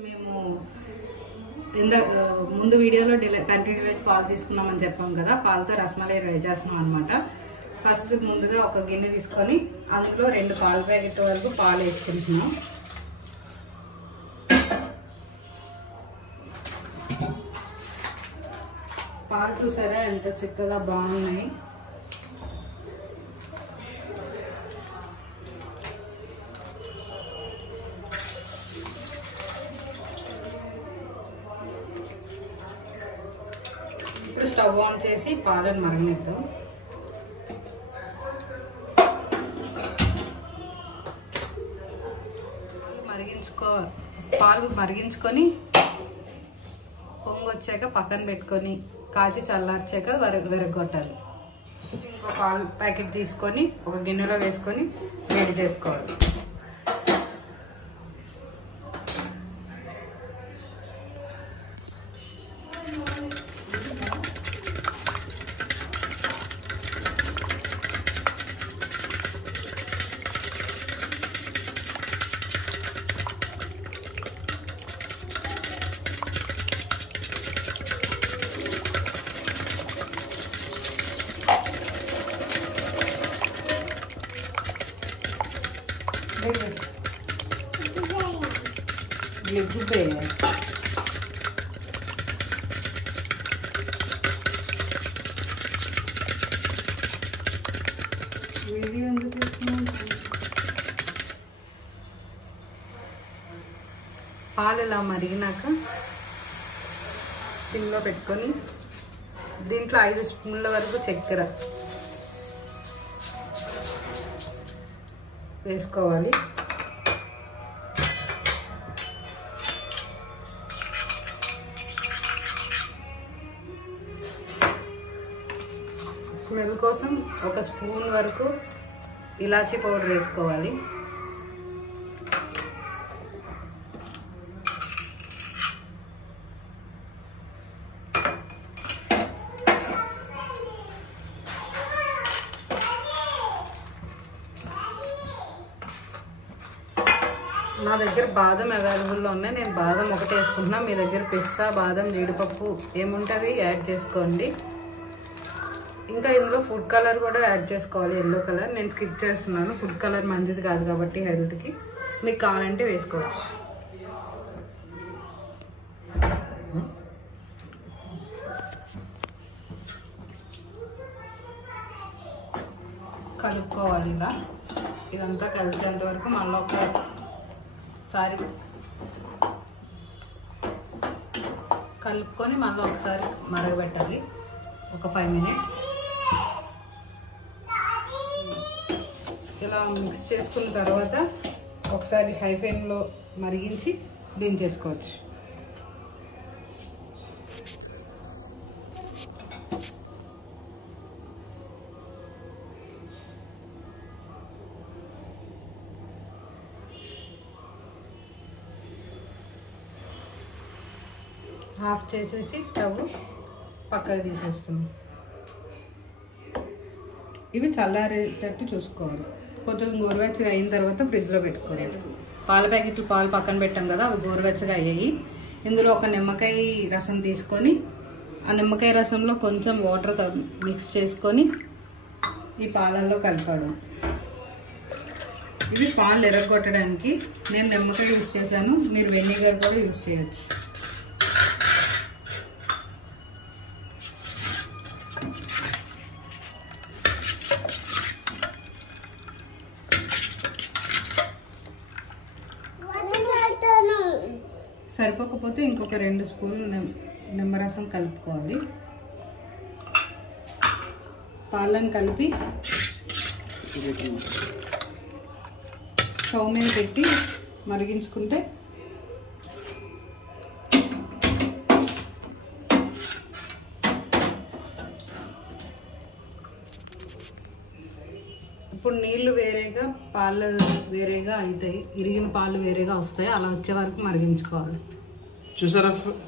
మేము ముందు వీడియోలో కంట్రీ డిలైట్ పాలు తీసుకున్నామని చెప్పాం కదా, పాలతో రసమలై ట్రై చేస్తున్నాం అనమాట. ఫస్ట్ ముందుగా ఒక గిన్నె తీసుకొని అందులో 2 పాల ప్యాకెట్ వరకు పాలు వేసుకుంటున్నాం. పాలు చూసారా ఎంత చిక్కగా బాగున్నాయి. ఇప్పుడు స్టవ్ ఆన్ చేసి పాలను మరగనిద్దాం. పాలు మరిగించుకొని పొంగు వచ్చాక పక్కన పెట్టుకొని కాచి చల్లార్చాక విరగొట్టాలి. ఇంకో పాలు ప్యాకెట్ తీసుకొని ఒక గిన్నెలో వేసుకొని వేడి చేసుకోవాలి. పాలు ఇలా మరిగినాక సిమ్లో పెట్టుకొని దీంట్లో 5 స్పూన్ల వరకు చక్కెర వేసుకోవాలి. స్మెల్ కోసం 1 స్పూన్ వరకు ఇలాచీ పౌడర్ వేసుకోవాలి. నా దగ్గర బాదం అవైలబుల్లో ఉన్నాయి, నేను బాదం ఒకటి వేసుకుంటున్నా. మీ దగ్గర పిస్తా, బాదం, జీడిపప్పు ఏముంటుంది యాడ్ చేసుకోండి. ఇంకా ఇందులో ఫుడ్ కలర్ కూడా యాడ్ చేసుకోవాలి, ఎల్లో కలర్. నేను స్కిప్ చేస్తున్నాను, ఫుడ్ కలర్ మంచిది కాదు కాబట్టి హెల్త్కి. మీకు కావాలంటే వేసుకోవచ్చు. కలుపుకోవాలి ఇలా. ఇదంతా కలిసేంత వరకు మళ్ళీ ఒకసారి కలుపుకొని మళ్ళీ ఒకసారి మరగబెట్టాలి ఒక 5 మినిట్స్. ఇలా మిక్స్ చేసుకున్న తర్వాత ఒకసారి హై ఫ్లేమ్లో మరిగించి దించేసుకోవచ్చు. ఆఫ్ చేసేసి స్టవ్ పక్కకు తీసేస్తుంది. ఇవి చల్లారేటట్టు చూసుకోవాలి. కొంచెం గోరువెచ్చగా అయిన తర్వాత ఫ్రిడ్జ్లో పెట్టుకోవాలి. పాల ప్యాకెట్లు పాలు పక్కన పెట్టాం కదా, అవి గోరువెచ్చగా అయ్యాయి. ఇందులో ఒక నిమ్మకాయ రసం తీసుకొని ఆ నిమ్మకాయ రసంలో కొంచెం వాటర్ మిక్స్ చేసుకొని ఈ పాలల్లో కలపడం. ఇవి పాలు ఎరగొట్టడానికి నేను నిమ్మకాయ యూజ్ చేశాను, మీరు వెనిగర్ కూడా యూజ్ చేయొచ్చు. సరిపోకపోతే ఇంకొక 2 స్పూన్లు నిమ్మరసం కలుపుకోవాలి. పాలను కలిపి స్టవ్ మీద పెట్టి మరిగించుకుంటే ఇప్పుడు నీళ్లు వేరేగా పాలు వేరేగా అవుతాయి, ఇరిగిన పాలు వేరేగా వస్తాయి. అలా వచ్చే వరకు మరిగించుకోవాలి.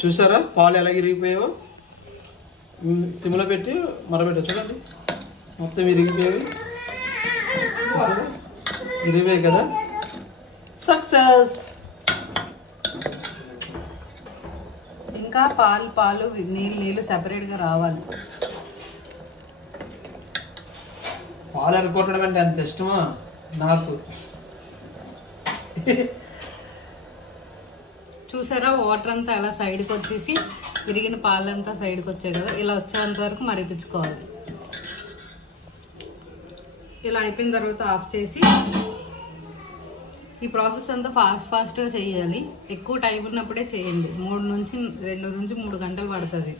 చూసారా పాలు ఎలా ఇరిగిపోయావో? సిమ్లో పెట్టి మరబెట్ట చూడండి, మొత్తం ఇరిగిపోయాయి. ఇరిగిపోయాయి కదా, సక్సెస్. ఇంకా పాలు నీళ్ళు సెపరేట్గా రావాలి. పాలు అనుకోవడం అంటే అంత ఇష్టమా నాకు. చూసారా వాటర్ అంతా అలా సైడ్కి వచ్చేసి విరిగిన పాలంతా సైడ్కి వచ్చాయి కదా, ఇలా వచ్చేంత వరకు మరిపించుకోవాలి. ఇలా అయిపోయిన తర్వాత ఆఫ్ చేసి ఈ ప్రాసెస్ అంతా ఫాస్ట్గా చేయాలి. ఎక్కువ టైం ఉన్నప్పుడే చేయండి. 2 నుంచి 3 గంటలు పడుతుంది.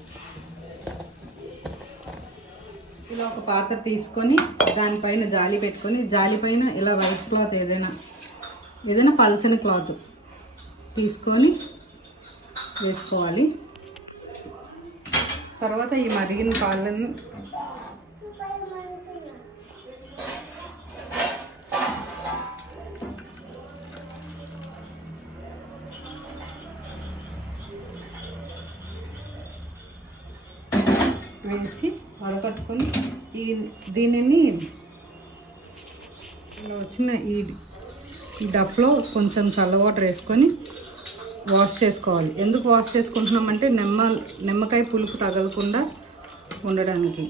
ఇలా ఒక పాత్ర తీసుకొని దానిపైన జాలి పెట్టుకొని, జాలి పైన ఇలా వైట్ క్లాత్ ఏదైనా పల్చని క్లాత్ తీసుకొని వేసుకోవాలి. తర్వాత ఈ మరిగిన పాలను వేసి వడకట్టుకొని దీనిని ఇలా వచ్చిన ఈ డబ్లో కొంచెం చల్ల వాటర్ వేసుకొని వాష్ చేసుకోవాలి. ఎందుకు వాష్ చేసుకుంటున్నామంటే నిమ్మకాయ పులుపు తగలకుండా ఉండడానికి.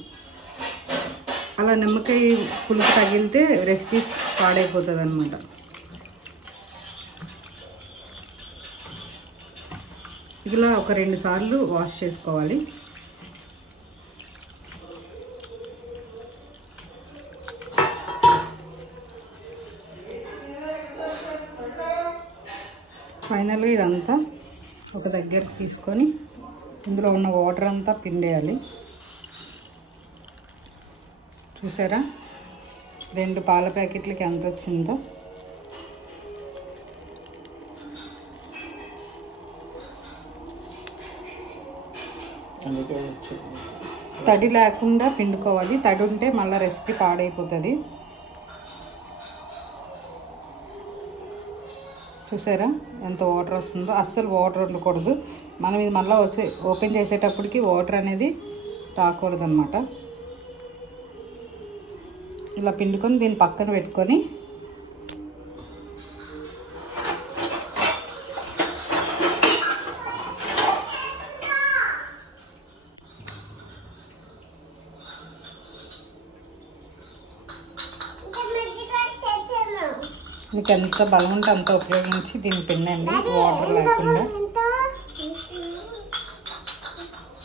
అలా నిమ్మకాయ పులుపు తగిలితే రెసిపీ పాడైపోతుంది అన్నమాట. ఇలా ఒక 2 సార్లు వాష్ చేసుకోవాలి. ఫైనల్గా ఇదంతా ఒక దగ్గరకు తీసుకొని ఇందులో ఉన్న వాటర్ అంతా పిండేయాలి. చూసారా 2 పాల ప్యాకెట్లకి ఎంత వచ్చిందో. తడి లేకుండా పిండుకోవాలి. తడి ఉంటే మళ్ళీ రెసిపీ పాడైపోతుంది. చూసారా ఎంత వాటర్ వస్తుందో. అస్సలు వాటర్ ఉండకూడదు. మనం ఇది మళ్ళీ ఓపెన్ చేసేటప్పటికి వాటర్ అనేది రాకూడదు అన్నమాట. ఇలా పిండుకొని దీన్ని పక్కన పెట్టుకొని మీకు ఎంత బలం ఉంటే అంత ఉపయోగించి దీన్ని పిండండి, వాటర్ లేకుండా.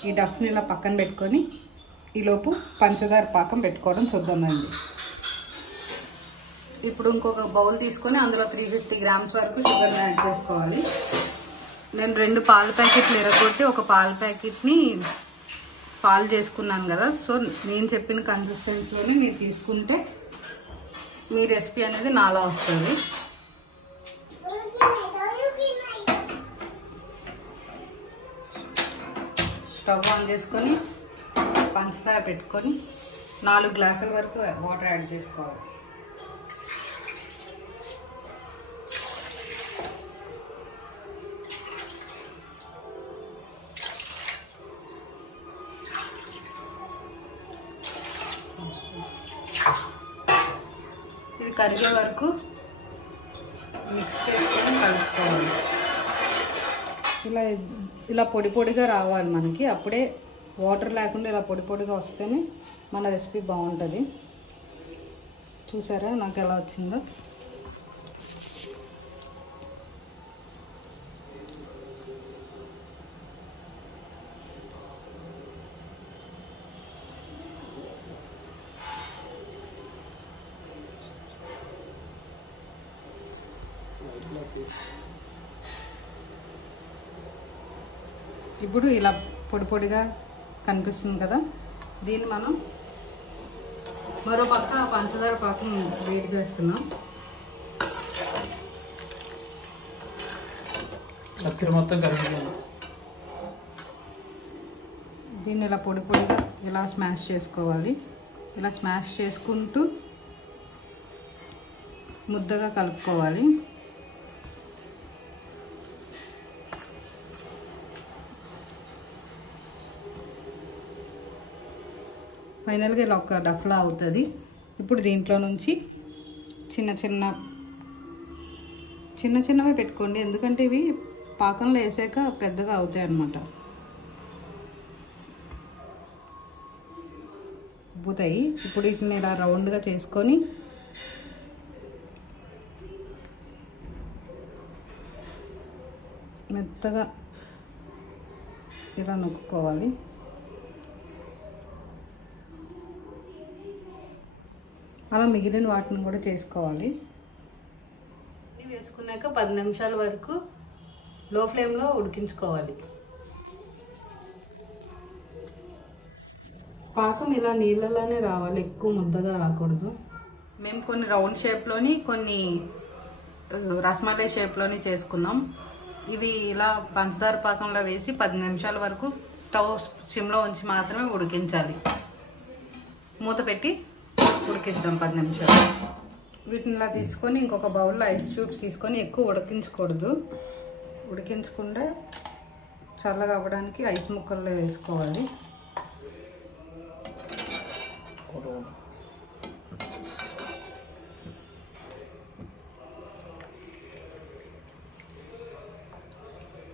ఈ డఫ్ని ఇలా పక్కన పెట్టుకొని ఈలోపు పంచదార పాకం పెట్టుకోవడం చూద్దామండి. ఇప్పుడు ఇంకొక బౌల్ తీసుకొని అందులో 350 గ్రామ్స్ వరకు షుగర్ యాడ్ చేసుకోవాలి. నేను 2 పాల ప్యాకెట్లు ఎరగొట్టి ఒక పాల ప్యాకెట్ని పాలు చేసుకున్నాను కదా. సో నేను చెప్పిన కన్సిస్టెన్సీలోనే మీరు తీసుకుంటే మీ రెసిపీ అనేది నాలా వస్తుంది. స్టవ్ ఆన్ చేసుకొని పంచదార పెట్టుకొని 4 గ్లాసుల వరకు వాటర్ యాడ్ చేసుకోవాలి. ఇది కరిగే వరకు మిక్స్ చేసుకొని కలుపుకోవాలి. ఇలా పొడి పొడిగా రావాలి మనకి. అప్పుడే వాటర్ లేకుండా ఇలా పొడి పొడిగా వస్తేనే మన రెసిపీ బాగుంటుంది. చూసారా నాకు ఎలా వచ్చిందో. ఇప్పుడు ఇలా పొడి పొడిగా కనిపిస్తుంది కదా. దీన్ని మనం మరో పక్క పంచదార పాకం వేడి చేస్తున్నాం. చక్కెర మొత్తం కరిగిపోయింది. దీన్ని ఇలా పొడి పొడిగా ఇలా స్మాష్ చేసుకోవాలి. ఇలా స్మాష్ చేసుకుంటూ ముద్దగా కలుపుకోవాలి. ఫైనల్గా ఇలా ఒక డఫ్లా అవుతుంది. ఇప్పుడు దీంట్లో నుంచి చిన్న చిన్నవి పెట్టుకోండి. ఎందుకంటే ఇవి పాకంలో వేసాక పెద్దగా అవుతాయి అన్నమాట. ఉబ్బుతాయి. ఇప్పుడు వీటిని ఇలా రౌండ్గా చేసుకొని మెత్తగా ఇలా నొక్కుకోవాలి. అలా మిగిలిన వాటిని కూడా చేసుకోవాలి. వేసుకున్నాక 10 నిమిషాల వరకు లో ఫ్లేమ్లో ఉడికించుకోవాలి. పాకం ఇలా నీళ్ళలోనే రావాలి, ఎక్కువ ముద్దగా రాకూడదు. మేము కొన్ని రౌండ్ షేప్లోని కొన్ని రసమలై షేప్లోని చేసుకున్నాం. ఇవి ఇలా పంచదార పాకంలో వేసి 10 నిమిషాల వరకు స్టవ్ సిమ్లో ఉంచి మాత్రమే ఉడికించాలి. మూత పెట్టి ఉడికిద్దాం 10 నిమిషాలు. వీటిని ఇలా తీసుకొని ఇంకొక బౌల్లో ఐస్ క్యూబ్స్ తీసుకొని ఎక్కువ ఉడికించకూడదు. ఉడికించకుండా చల్లగా అవ్వడానికి ఐస్ ముక్కల్లో వేసుకోవాలి.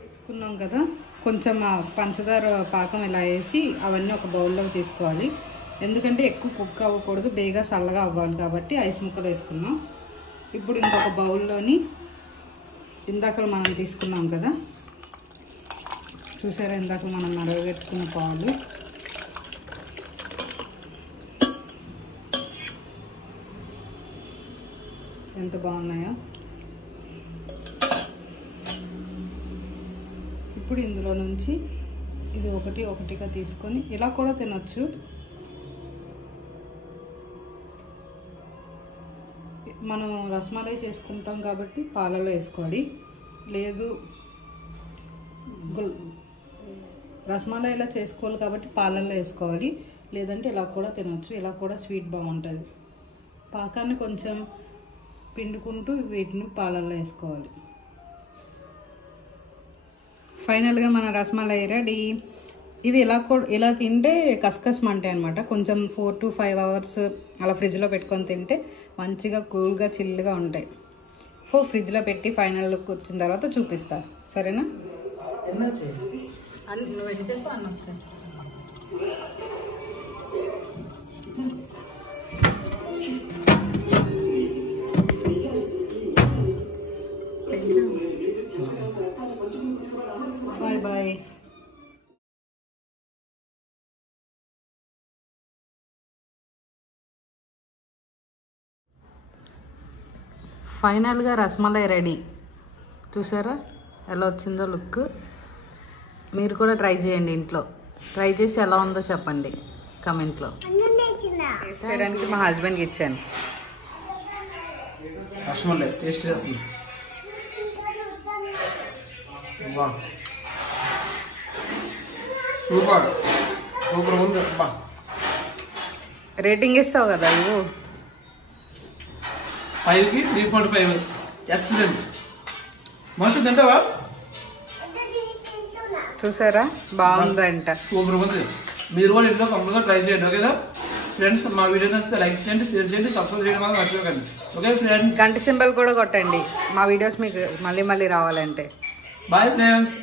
తీసుకున్నాం కదా, కొంచెం పంచదార పాకం ఇలా వేసి అవన్నీ ఒక బౌల్లోకి తీసుకోవాలి. ఎందుకంటే ఎక్కువ కుక్ అవ్వకూడదు, బేగా చల్లగా అవ్వాలి కాబట్టి ఐస్ ముక్కలు వేసుకున్నాం. ఇప్పుడు ఇంకొక బౌల్లోని ఇందాక మనం తీసుకున్నాం కదా, చూసారా, ఇందాక మనం మరగబెట్టుకున్న పాలు ఎంత బాగున్నాయో. ఇప్పుడు ఇందులో నుంచి ఇది ఒకటిగా తీసుకొని ఇలా కూడా తినొచ్చు. మనం రసమలై చేసుకుంటాం కాబట్టి పాలలో వేసుకోవాలి. లేదు రసమలై ఇలా చేసుకోవాలి కాబట్టి పాలల్లో వేసుకోవాలి. లేదంటే ఇలా కూడా తినొచ్చు. ఇలా కూడా స్వీట్ బాగుంటుంది. పాకాన్ని కొంచెం పిండుకుంటూ వీటిని పాలల్లో వేసుకోవాలి. ఫైనల్గా మన రసమలై రెడీ. ఇది ఇలా తింటే కసకసమంటాయి అనమాట. కొంచెం 4 to 5 hours అలా ఫ్రిడ్జ్లో పెట్టుకొని తింటే మంచిగా కూల్గా చిల్లుగా ఉంటాయి. ఫ్రిడ్జ్లో పెట్టి ఫైనల్ లుక్ వచ్చిన తర్వాత చూపిస్తా, సరేనా? అన్ని నువ్వు ఎన్ని చేసావు అన్న ఒకసారి. Bye bye. ఫైనల్గా రసమలై రెడీ. చూసారా ఎలా వచ్చిందో లుక్. మీరు కూడా ట్రై చేయండి ఇంట్లో. ట్రై చేసి ఎలా ఉందో చెప్పండి కమెంట్లో. టేస్ట్ చేయడానికి మా హస్బెండ్కి ఇచ్చాను. రసమలై టేస్ట్ చేస్తుంది. సూపర్ సూపర్ ఉంది. రేటింగ్ ఇస్తావు కదా ఇవ్వు. 5కి 3.5. ఎక్సలెంట్. మంచి తింటావా? చూసారా బాగుందంట. సూపర్ ఉంది. మీరు కూడా ఇంట్లో కంపల్గా ట్రై చేయండి. ఓకేనా ఫ్రెండ్స్? మా వీడియో నచ్చితే లైక్ చేయండి, షేర్ చేయండి, సబ్స్క్రైబ్ చేయడం మాత్రం మర్చిపోకండి. Okay friends? గంట సింబల్ కూడా కొట్టండి మా వీడియోస్ మీకు మళ్ళీ రావాలంటే. Bye friends.